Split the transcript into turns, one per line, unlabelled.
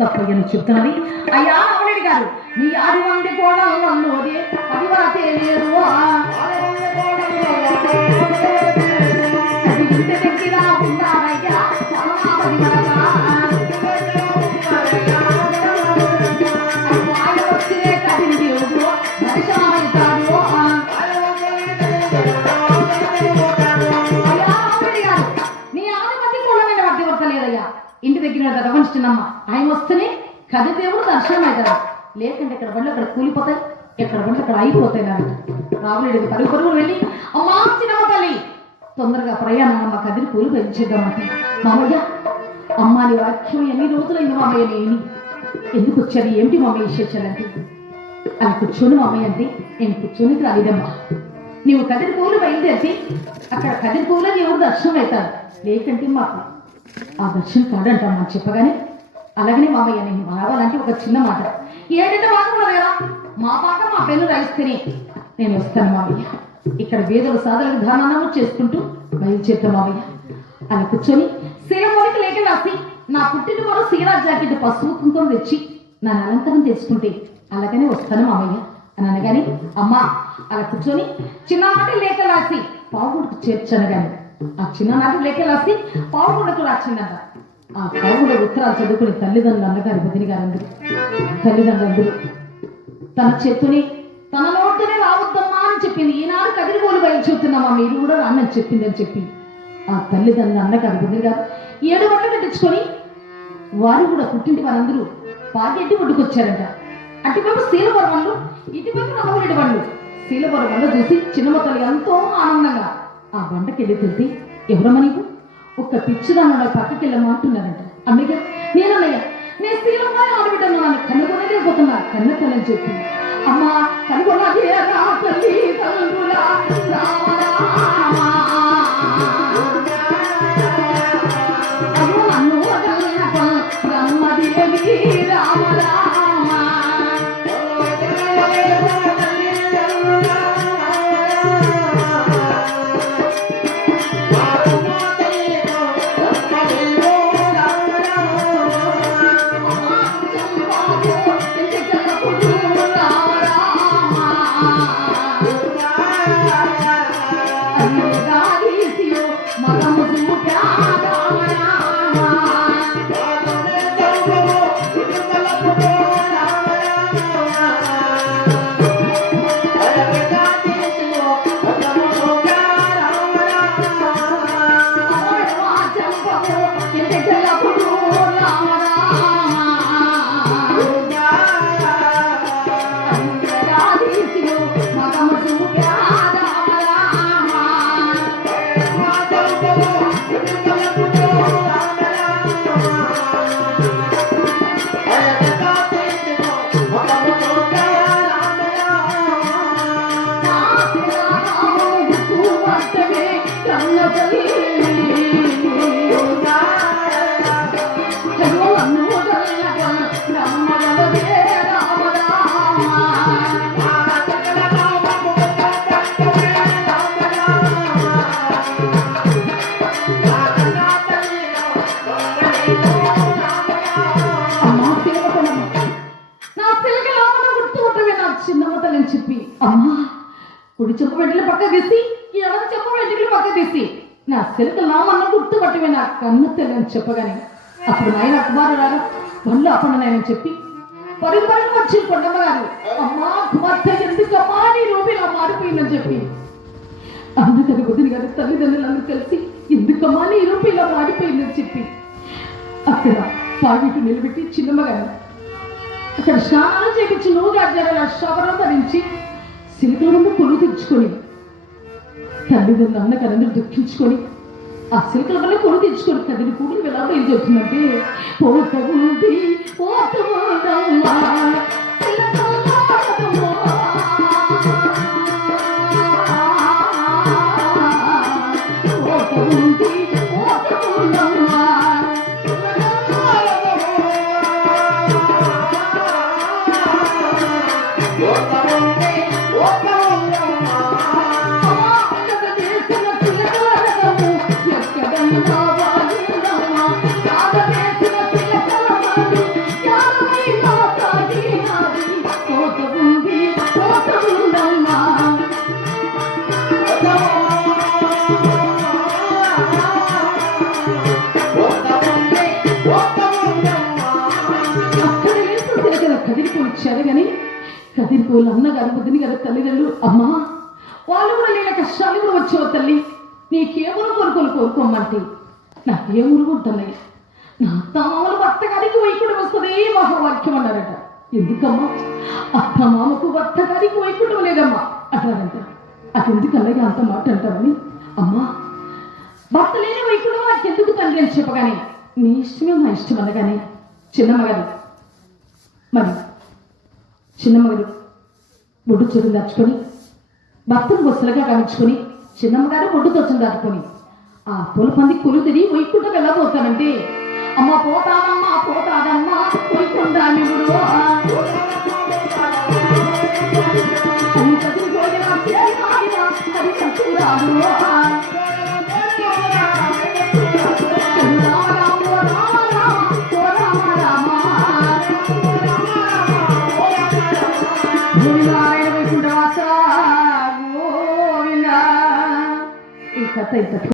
తప్పయ్యను చెప్తున్నది అయ్యా అవునడి గారు. నీ ఆరు మంది కోడల్లోనే పదివరతే లేదు ఇంటి ఆయన వస్తేనే కది దేవుడు దర్శనం అవుతాడు లేకుంటే ఇక్కడ బండ్లు అక్కడ కూలిపోతాయి ఎక్కడ బండ్లు అక్కడ అయిపోతాయి నాకు రాములేడు పరుగు పరుగులు వెళ్ళి అమ్మా చిన్నమ్మ తల్లి! తొందరగా ప్రయాణం అమ్మ కదిరి కూలి పెంచేద్దామంటే మామయ్య అమ్మా నీ వాక్యం ఎన్ని రోజులైంది మామయ్య నేను ఎందుకు వచ్చారు ఏమిటి మామయ్య విశేషాలంటే అది కూర్చొని మామయ్య అంటే నేను కూర్చొని రాలేదమ్మా. నీవు కదిరి పూలు బయలుదేరి అక్కడ కదిరి పూల దేవుడు దర్శనం అవుతారు లేకంటే మాకు ఆ దర్శనం అని చెప్పగానే. అలాగనే మామయ్య నేను రావాలంటే ఒక చిన్న మాట. ఏడంటే మాత్రం లేదా మా పాట మా పేరు రాయిస్తేనే నేను వస్తాను మామయ్య. ఇక్కడ వేదల సాధన విధానాలను చేసుకుంటూ బయలుచేరుతాం మామయ్య. అలా కూర్చొని శీలమొరికి లేక రాసి నా పుట్టిన వారు సీరా జాకెట్ పసుపు కుంకుమ తెచ్చి నా అలంకరణ తెచ్చుకుంటే అలాగనే వస్తాను మామయ్య. అని అనగానే అమ్మా అలా కూర్చొని చిన్ననాటి లేఖ రాసి పావుడికి చేర్చాను ఆ చిన్ననాటి లేఖ రాసి పావుగుడకు రాసిందంట. ఆ పావుగుడ ఉత్తరాలు చదువుకుని తల్లిదండ్రులు అన్నగారు బదిని గారందరూ తల్లిదండ్రులందరూ తన చేతుని తన నోటిని రావద్దమ్మా అని చెప్పింది. ఈనాడు కదిరిగోలు బయలు చూస్తున్నామా మీరు కూడా రానని చెప్పింది అని చెప్పి ఆ తల్లిదండ్రులు అన్నగారు బదిని గారు ఏడు గంటలు కట్టించుకొని వారు కూడా పుట్టింటి వారందరూ పాగెట్టి ఒడ్డుకొచ్చారంట. అటువైపు శీలవరం వాళ్ళు ఇటువైపు నమ్మరెడ్డి వాళ్ళు. శీలవరం వల్ల చూసి చిన్నమతలు ఎంతో ఆనందంగా ఆ బండకి వెళ్ళి తెలిసి ఎవరమ్మ నీకు ఒక్క పిచ్చిదాన్న పక్కకి వెళ్ళమా అంటున్నారంట. అన్నయ్య నేనన్నయ్య నేను శీలవరం ఆడబిడ్డను నన్ను కనుగొనలేకపోతున్నా కన్న తల్లని చెప్పి. అమ్మ కనుగొనాలి రా తల్లి తండ్రులా అమ్మా గుర్తుపట్టవే చెప్పి. అమ్మా కుడి చెప్పు వెంటనే పక్క తీసి ఎవరి చెప్పు వెంటనే పక్క తీసి. నా సిలక నామన్న గుర్తుపట్టవే నా కన్ను తల్లి చెప్పగానే. అప్పుడు నాయన కుమారు గారు పళ్ళు అపండనాయని చెప్పి పరిపరం వచ్చి కొండమ్మగారు అమ్మా కుమార్తె ఎందుకమ్మా నీ రూపి నా మారిపోయిందని చెప్పి. అందుకని వదిలి గారు తల్లిదండ్రులందరూ కలిసి ఎందుకమ్మా నీ రూపి ఇలా మారిపోయిందని చెప్పి. అక్కడ పాడికి నిలబెట్టి చిన్నమ్మగారు ఇక్కడ స్నానాలు చేపించి నువ్వు గారు శవరం ధరించి సిలికలను పొలు తెచ్చుకొని తల్లిదండ్రులు అన్నగారందరూ దుఃఖించుకొని ఆ సిలికల వల్ల కొలు తెచ్చుకొని కదిలి పూలు ఎలా బయలుదేరుతుందంటే పోత ఉంది Música కదిరికి అన్న అన్నగారు బుద్ధిని కదా తల్లిదండ్రులు. అమ్మా వాళ్ళు కూడా నేను కష్టాలు కూడా వచ్చావు తల్లి. నీకేమను కోరుకోలు కోరుకోమంటే? నాకేములు ఉంటున్నాయి. నా తామలు భర్త గారికి వైకుంఠం వస్తుంది మహావాక్యం అన్నారట. ఎందుకమ్మా? అత్త మామకు భర్త గారికి వైకుంఠం లేదమ్మా అన్నారంట అది ఎందుకు అలాగే అంత మాట అంటావని అమ్మా భర్త లేని వైకుంఠం నాకు ఎందుకు తల్లి అని చెప్పగానే నీ ఇష్టమే నా ఇష్టం అనగానే చిన్నమ్మగారు. మరి చిన్నమ్మగారు బొడ్డు చెరువు దాచుకొని భర్తను బొస్సలుగా కావించుకొని చిన్నమ్మగారు బొడ్డు తొచ్చను దాచుకొని ఆ పూల పంది కులు తిరిగి వైకుంఠ వెళ్ళబోతానంటే. అమ్మ పోతానమ్మా పోతానమ్మా వైకుంఠాన్ని ಆಗ್ತಾ ಇತ್ತು